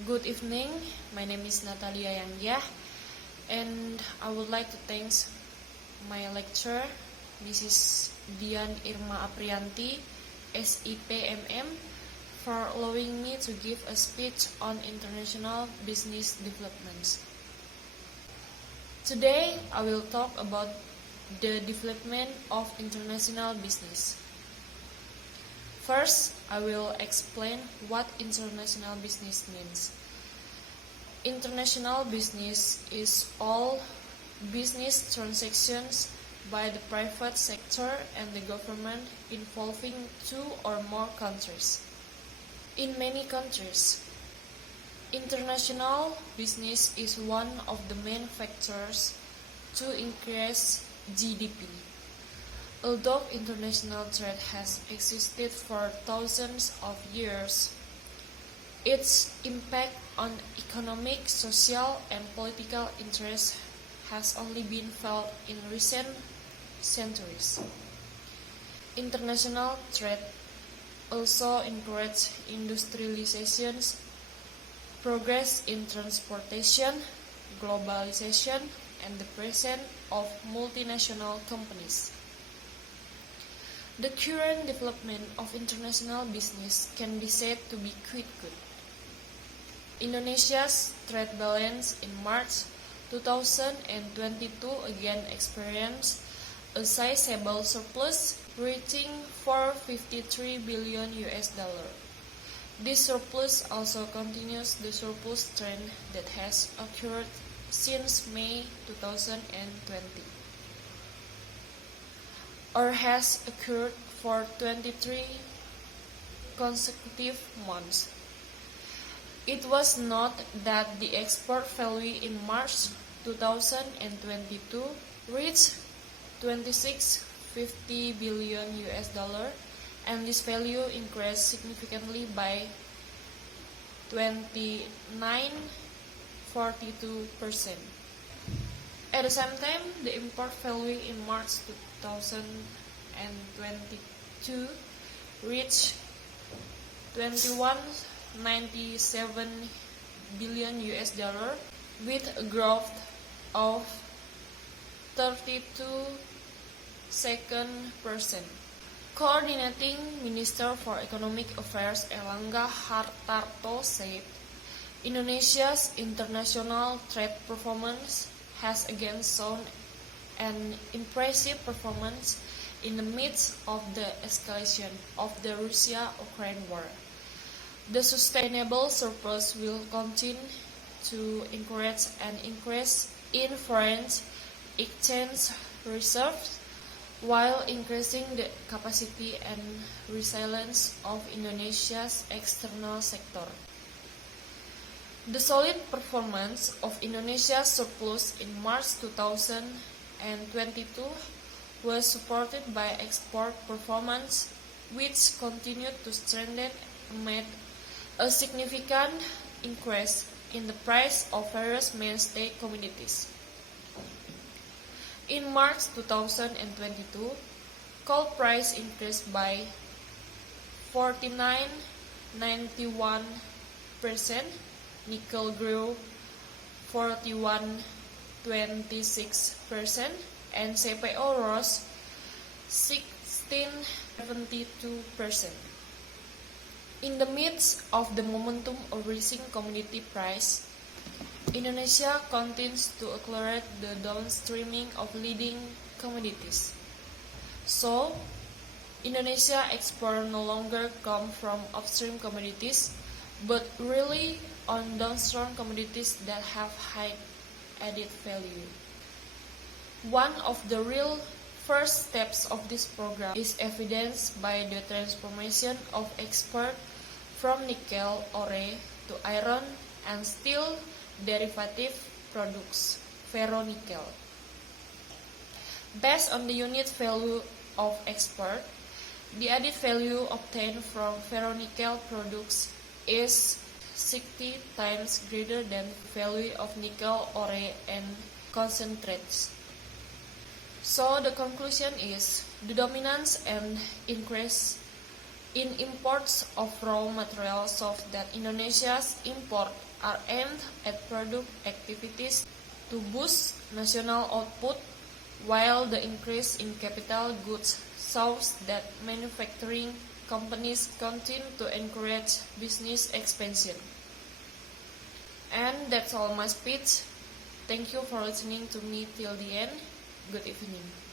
Good evening, my name is Natalia Yangyah, and I would like to thank my lecturer, Mrs. Dian Irma Aprianti, SIPMM, for allowing me to give a speech on international business developments. Today, I will talk about the development of international business. First, I will explain what international business means. International business is all business transactions by the private sector and the government involving two or more countries. In many countries, international business is one of the main factors to increase GDP. Although international trade has existed for thousands of years, its impact on economic, social, and political interests has only been felt in recent centuries. International trade also encouraged industrialization, progress in transportation, globalization, and the presence of multinational companies. The current development of international business can be said to be quite good. Indonesia's trade balance in March 2022 again experienced a sizable surplus, reaching $453 billion. This surplus also continues the surplus trend that has occurred since May 2020. Or has occurred for 23 consecutive months. It was noted that the export value in March 2022 reached $26.50 billion, and this value increased significantly by 29.42%. At the same time, the import value in March 2022 reached $21.97 billion with a growth of 32%. Coordinating Minister for Economic Affairs Erlangga Hartarto said, Indonesia's international trade performance has again shown an impressive performance in the midst of the escalation of the Russia-Ukraine war. The sustainable surplus will continue to encourage an increase in foreign exchange reserves while increasing the capacity and resilience of Indonesia's external sector. The solid performance of Indonesia's surplus in March 2022 was supported by export performance, which continued to strengthen amid a significant increase in the price of various mainstay commodities. In March 2022, coal price increased by 49.91%, nickel grew 41.26%, and CPO rose 16.72%. In the midst of the momentum of rising commodity price, Indonesia continues to accelerate the downstreaming of leading commodities. So, Indonesia export no longer come from upstream commodities, but really on downstream commodities that have high added value. One of the real first steps of this program is evidenced by the transformation of export from nickel ore to iron and steel derivative products, ferronickel. Based on the unit value of export, the added value obtained from ferronickel products is 60 times greater than the value of nickel ore and concentrates. So the conclusion is the dominance and increase in imports of raw materials shows that Indonesia's imports are aimed at product activities to boost national output, while the increase in capital goods shows that manufacturing companies continue to encourage business expansion. And that's all my speech. Thank you for listening to me till the end. Good evening.